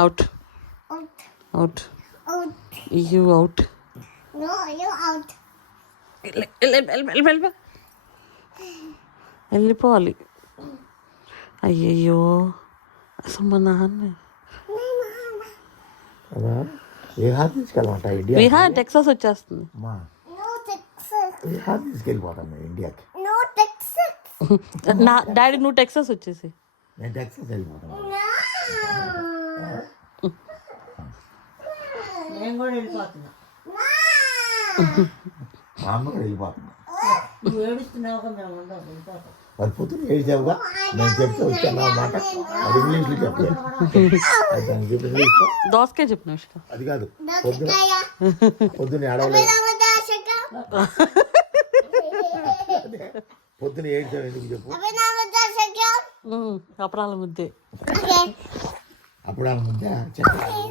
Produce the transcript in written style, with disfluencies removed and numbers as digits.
Out Out. Out Out. You out. No, you out. వెళ్ళిపోవాలి. అయ్యయ్యో అసలు మా నాన్న విహార్ తీసుకెళ్ళమంట ఇండియా. విహార్ టెక్సాస్ వచ్చేస్తుంది. అమ్మా No Texas. విహార్ తీసుకెళ్ళిపోతాను నేను ఇండియాకి. No Texas. నా డాడీ నువ్వు టెక్సాస్ వచ్చేసి. నేను టెక్సాస్ వెళ్ళిపోతాను. నేను కూడా వెళ్ళిపోతున్నా. మా అమ్మ కూడా వెళ్ళిపోతున్నా. నువ్వు ఏడుస్తున్నావుగా మేము ఉండవు, వెళ్ళిపోతాం. మరి పొద్దున్న ఏడిచావుగా నేను చెప్తే వచ్చాను అన్నమాట. అది ఇంగ్లీష్లో చెప్పలేదు. అది దానికి చెప్పింది ఇంగ్లీష్లో. దోసకాయ చెప్పిన విషయం అది కాదు పొద్దున్న ఏడవలేదు. పొద్దున్న ఏడిచావు ఎందుకు చెప్పు. అపరాల ముద్దే. అప్పుడు ఆ ముందే చెప్పాలి.